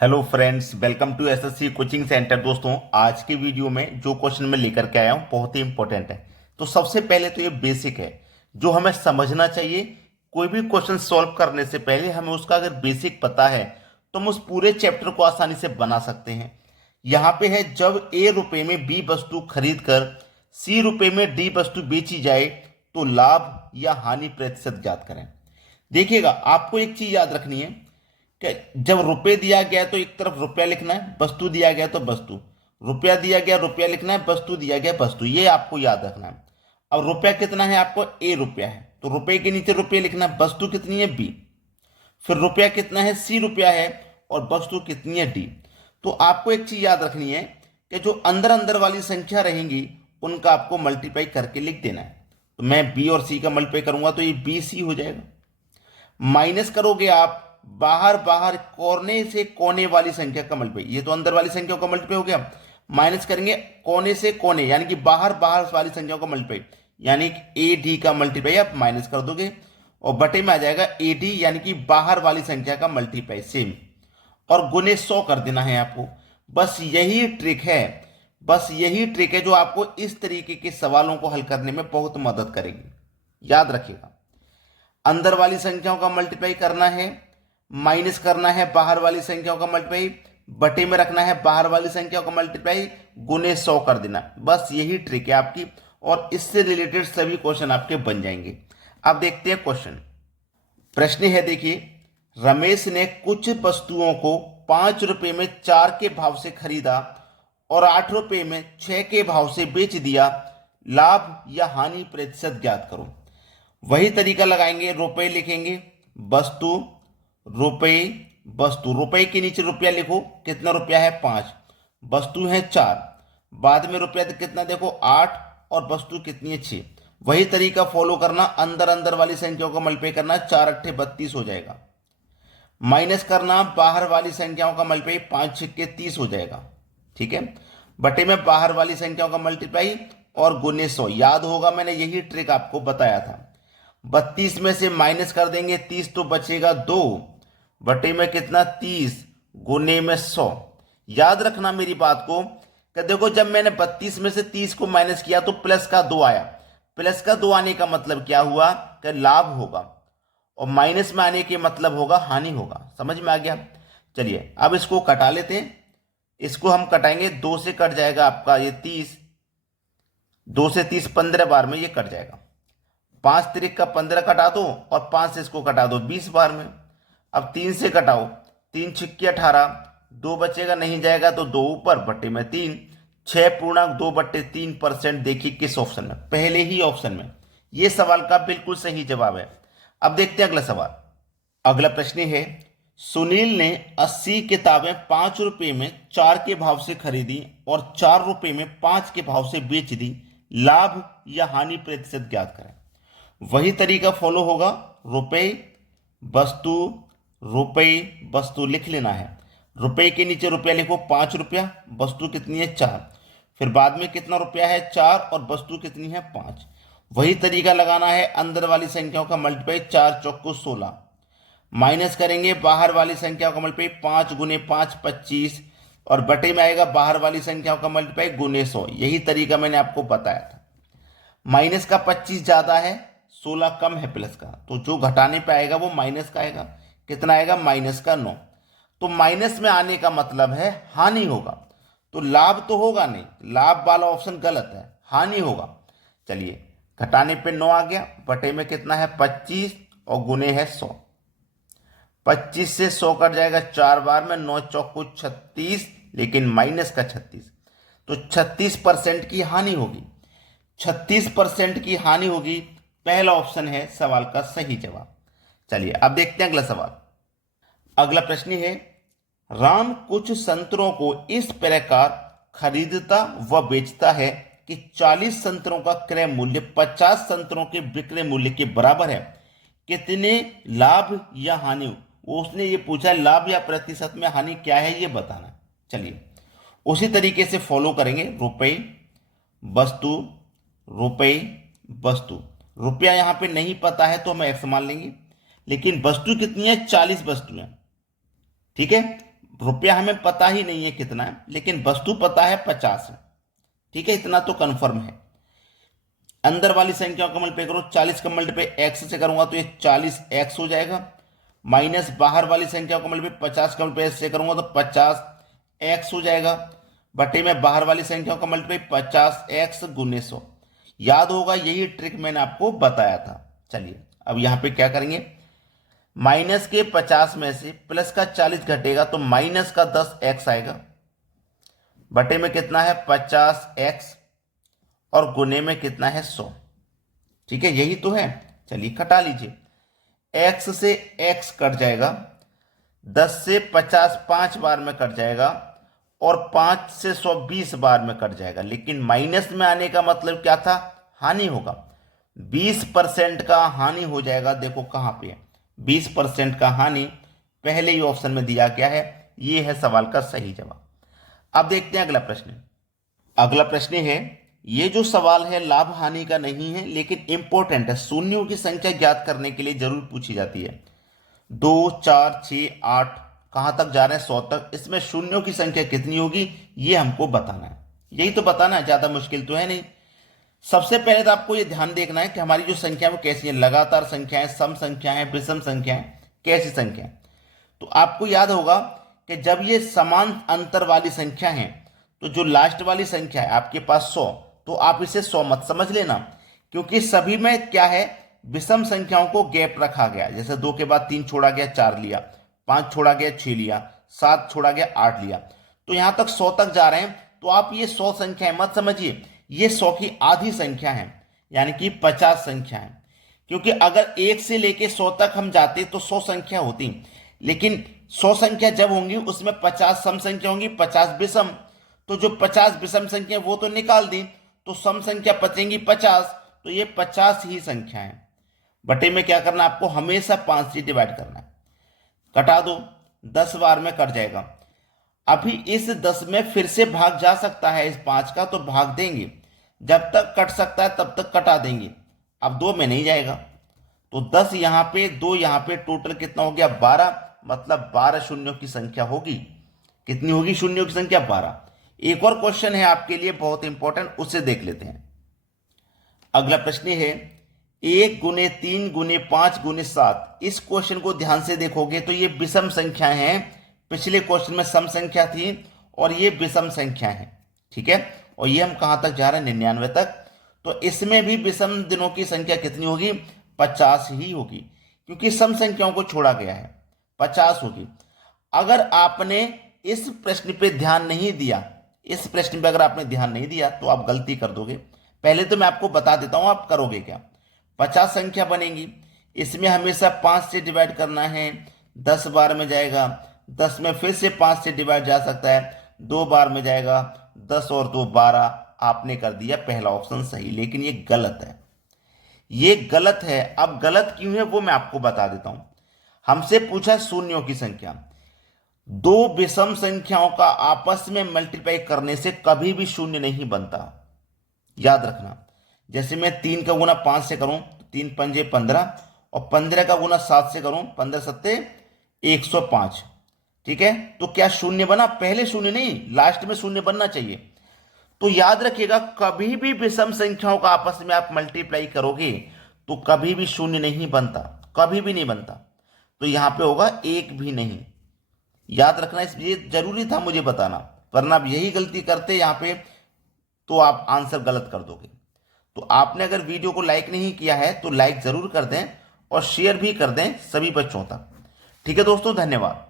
Hello friends, welcome to SSC coaching centre. दोस्तों, आज की वीडियो में जो क्वेश्चन मैं लेकर के आया हूं बहुत ही इंपॉर्टेंट है। तो सबसे पहले तो ये बेसिक है जो हमें समझना चाहिए। कोई भी क्वेश्चन सॉल्व करने से पहले हमें उसका अगर बेसिक पता है तो हम उस पूरे चैप्टर को आसानी से बना सकते हैं। यहाँ पे है, जब ए रुपए में बी वस्तु खरीद कर सी रुपए में डी वस्तु बेची जाए तो लाभ या हानि प्रतिशत ज्ञात करें। देखिएगा, आपको एक चीज याद रखनी है कि जब रुपए दिया गया है तो एक तरफ रुपया लिखना है, वस्तु दिया गया तो वस्तु, रुपया दिया गया रुपया लिखना है, वस्तु दिया गया वस्तु, ये आपको याद रखना है। अब रुपया कितना है, आपको ए रुपया है तो रुपए के नीचे रुपये लिखना है। वस्तु कितनी है, बी। फिर रुपया कितना है, सी रुपया है, और वस्तु कितनी है, डी। तो आपको एक चीज याद रखनी है कि जो अंदर अंदर वाली संख्या रहेंगी उनका आपको मल्टीप्लाई करके लिख देना है। तो मैं बी और सी का मल्टीप्लाई करूंगा तो ये बी सी हो जाएगा। माइनस करोगे आप बाहर बाहर कोने से कोने वाली संख्या का मल्टीप्लाई, ये तो अंदर वाली संख्या का मल्टीप्लाई हो गया। माइनस करेंगे कोने से कोने यानी कि बाहर बाहर वाली संख्याओं का मल्टीप्लाई, यानी ए डी का मल्टीप्लाई आप माइनस कर दोगे और बटे में आ जाएगा ए डी यानी कि बाहर वाली संख्या का मल्टीप्लाई सेम, और गुने 100 कर देना है आपको। बस यही ट्रिक है, बस यही ट्रिक है जो आपको इस तरीके के सवालों को हल करने में बहुत मदद करेगी। याद रखिएगा, अंदर वाली संख्याओं का मल्टीप्लाई करना है, माइनस करना है बाहर वाली संख्याओं का मल्टीप्लाई, बटे में रखना है बाहर वाली संख्याओं का मल्टीप्लाई, गुने 100 कर देना। बस यही ट्रिक है आपकी और इससे रिलेटेड सभी क्वेश्चन आपके बन जाएंगे। अब देखते हैं क्वेश्चन। प्रश्न है, देखिए, रमेश ने कुछ वस्तुओं को 5 रुपए में 4 के भाव से खरीदा और 8 रुपए में 6 के भाव से बेच दिया। लाभ या हानि प्रतिशत ज्ञात करो। वही तरीका लगाएंगे, रुपए लिखेंगे, वस्तु, रुपए, वस्तु, रुपए के नीचे रुपया लिखो, कितना रुपया है 5, वस्तु है 4, बाद में रुपया तो कितना देखो 8, और वस्तु कितनी है 6। वही तरीका फॉलो करना, अंदर अंदर वाली संख्याओं को मल्टीप्लाई करना, 4 अट्ठे 32 हो जाएगा। माइनस करना बाहर वाली संख्याओं का मल्टीप्लाई, 5 छक्के 30 हो जाएगा। ठीक है, बटे में बाहर वाली संख्याओं का मल्टीप्लाई और गुने 100। याद होगा मैंने यही ट्रिक आपको बताया था। 32 में से माइनस कर देंगे 30 तो बचेगा 2, बटे में कितना 30, गुने में 100। याद रखना मेरी बात को कि देखो, जब मैंने 32 में से 30 को माइनस किया तो प्लस का 2 आया। प्लस का 2 आने का मतलब क्या हुआ कि लाभ होगा, और माइनस में आने के मतलब होगा हानि होगा। समझ में आ गया? चलिए अब इसको कटा लेते हैं। इसको हम कटाएंगे, 2 से कट जाएगा आपका ये 30, 2 से 30 15 बार में ये कट जाएगा। 5 तिरिक का 15 कटा दो और 5 से इसको कटा दो 20 बार में। अब 3 से कटाओ, 3 छिक्की 18, 2 बचेगा नहीं जाएगा तो 2 ऊपर, बटे में 3, 6.2/3%। देखिए किस ऑप्शन में, पहले ही ऑप्शन में। यह सवाल का बिल्कुल सही जवाब है। अब देखते हैं अगला सवाल। अगला प्रश्न है, सुनील ने 80 किताबें 5 रुपए में 4 के भाव से खरीदी और 4 रुपए में 5 के भाव से बेच दी। लाभ या हानि प्रतिशत ज्ञात करें। वही तरीका फॉलो होगा, रुपए, वस्तु, रुपए, वस्तु लिख लेना है। रुपए के नीचे रुपया लिखो, 5 रुपया, वस्तु कितनी है 4, फिर बाद में कितना रुपया है 4 और वस्तु कितनी है 5। वही तरीका लगाना है, अंदर वाली संख्याओं का मल्टीप्लाई, 4 चौको 16, माइनस करेंगे बाहर वाली संख्याओं का मल्टीप्लाई, 5 गुने 5 25, और बटे में आएगा बाहर वाली संख्याओं का मल्टीप्लाई गुने 100। यही तरीका मैंने आपको बताया था। माइनस का 25 ज्यादा है, 16 कम है प्लस का, तो जो घटाने पे आएगा वो माइनस का आएगा। कितना आएगा, माइनस का 9। तो माइनस में आने का मतलब है हानि होगा, तो लाभ तो होगा नहीं, लाभ वाला ऑप्शन गलत है, हानि होगा। चलिए, घटाने पे 9 आ गया, बटे में कितना है 25 और गुने है 100। 25 से 100 कट जाएगा 4 बार में, 9 चौको 36, लेकिन माइनस का 36, तो 36% की हानि होगी। 36% की हानि होगी, पहला ऑप्शन है सवाल का सही जवाब। चलिए अब देखते हैं अगला सवाल। अगला प्रश्न है, राम कुछ संतरों को इस प्रकार खरीदता व बेचता है कि 40 संतरों का क्रय मूल्य 50 संतरों के विक्रय मूल्य के बराबर है। कितने लाभ या हानि? उसने ये पूछा लाभ या प्रतिशत में हानि क्या है ये बताना। चलिए उसी तरीके से फॉलो करेंगे, रुपए, वस्तु, रुपए, वस्तु। रुपया यहां पे नहीं पता है तो हम एक्स मान लेंगे, लेकिन वस्तु कितनी है 40 वस्तुएं। ठीक है, रुपया हमें पता ही नहीं है कितना है, लेकिन वस्तु पता है 50 है। ठीक है, इतना तो कंफर्म है। अंदर वाली संख्याओं का मल्टीप्लाई करो, 40 का मल्टीप्लाई x से करूंगा तो ये 40x हो जाएगा, माइनस बाहर वाली संख्याओं का मल्टीप्लाई 50 का मल्टीप्लाई से करूंगा तो 50x हो जाएगा, बटे में बाहर वाली संख्याओं का मल्टीप्लाई 50x गुने 100। याद होगा, यही ट्रिक मैंने आपको बताया था। चलिए अब यहां पे क्या करेंगे, माइनस के 50 में से प्लस का 40 घटेगा तो माइनस का 10x आएगा, बटे में कितना है 50x और गुने में कितना है 100। ठीक है, यही तो है। चलिए घटा लीजिए, x से x कट जाएगा, 10 से 50 5 बार में कट जाएगा और 5 से 100 20 बार में कट जाएगा। लेकिन माइनस में आने का मतलब क्या था, हानि होगा, 20% का हानि हो जाएगा। देखो कहां पे है 20% का हानि, पहले ही ऑप्शन में दिया गया है। ये है सवाल का सही जवाब। अब देखते हैं अगला प्रश्न। अगला प्रश्न है, ये जो सवाल है लाभ हानि का नहीं है, लेकिन इंपॉर्टेंट है। शून्यों की संख्या ज्ञात करने के लिए जरूर पूछी जाती है। 2 4 6 8 कहां तक जा रहे हैं, 100 तक। इसमें शून्यों की संख्या कितनी होगी ये हमको बताना है। यही तो बताना है, ज्यादा मुश्किल तो है नहीं। सबसे पहले तो आपको ये ध्यान देखना है कि हमारी जो संख्या वो कैसी है, लगातार संख्याएं, सम संख्याएं, विषम संख्याएं, कैसी संख्या। तो आपको याद होगा कि जब ये समान अंतर वाली संख्या है तो जो लास्ट वाली संख्या है आपके पास 100, तो आप इसे 100 मत समझ लेना, क्योंकि सभी में क्या है, विषम संख्याओं को गैप रखा गया। जैसे 2 के बाद 3 छोड़ा गया 4 लिया, 5 छोड़ा गया 6 लिया, 7 छोड़ा गया 8 लिया। तो यहां तक 100 तक जा रहे हैं, तो आप ये 100 संख्याएं मत समझिए, ये 100 की आधी संख्या है, यानी कि 50 संख्या है। क्योंकि अगर 1 से लेके 100 तक हम जाते तो 100 संख्या होती, लेकिन 100 संख्या जब होंगी उसमें 50 सम संख्या होंगी, 50 विषम। तो जो 50 विषम संख्या वो तो निकाल दी, तो सम संख्या बचेंगी 50, तो ये 50 ही संख्या है। बटे में क्या करना, आपको हमेशा 5 से डिवाइड करना है। कटा दो, 10 बार में कट जाएगा। अभी इस 10 में फिर से भाग जा सकता है इस 5 का, तो भाग देंगे, जब तक कट सकता है तब तक कटा देंगे। अब 2 में नहीं जाएगा, तो 10 यहां पे, 2 यहां पे, टोटल कितना हो गया 12, मतलब 12 शून्यों की संख्या होगी। कितनी होगी शून्यों की संख्या, 12। एक और क्वेश्चन है आपके लिए बहुत इंपॉर्टेंट, उसे देख लेते हैं। अगला प्रश्न है 1 गुने 3 गुने 5 गुने 7। इस क्वेश्चन को ध्यान से देखोगे तो ये विषम संख्या है। पिछले क्वेश्चन में सम संख्या थी और ये विषम संख्या है। ठीक है, और ये हम कहां तक जा रहे हैं, 99 तक। तो इसमें भी विषम दिनों की संख्या कितनी होगी, 50 ही होगी, क्योंकि सम संख्याओं को छोड़ा गया है, 50 होगी। अगर आपने इस प्रश्न पे ध्यान नहीं दिया, इस प्रश्न पे अगर आपने ध्यान नहीं दिया तो आप गलती कर दोगे। पहले तो मैं आपको बता देता हूं आप करोगे क्या। 50 संख्या बनेगी, इसमें हमेशा 5 से डिवाइड करना है, 10 बार में जाएगा, 10 में फिर से 5 से डिवाइड जा सकता है, 2 बार में जाएगा, 10 और 2 12। आपने कर दिया पहला ऑप्शन सही, लेकिन ये गलत है, ये गलत है। अब गलत क्यों है वो मैं आपको बता देता हूं। हमसे पूछा शून्यों की संख्या, 2 विषम संख्याओं का आपस में मल्टीप्लाई करने से कभी भी शून्य नहीं बनता, याद रखना। जैसे मैं 3 का गुना 5 से करूं तो 3 पंजे 15, और 15 का गुना 7 से करूं 15 सत्ते 105। ठीक है, तो क्या शून्य बना, पहले शून्य नहीं, लास्ट में शून्य बनना चाहिए। तो याद रखिएगा, कभी भी विषम संख्याओं का आपस में आप मल्टीप्लाई करोगे तो कभी भी शून्य नहीं बनता, कभी भी नहीं बनता। तो यहां पे होगा 1 भी नहीं, याद रखना। इसलिए जरूरी था मुझे बताना, वरना आप यही गलती करते यहां पे तो आप आंसर गलत कर दोगे। तो आपने अगर वीडियो को लाइक नहीं किया है तो लाइक जरूर कर दें और शेयर भी कर दें सभी बच्चों तक। ठीक है दोस्तों, धन्यवाद।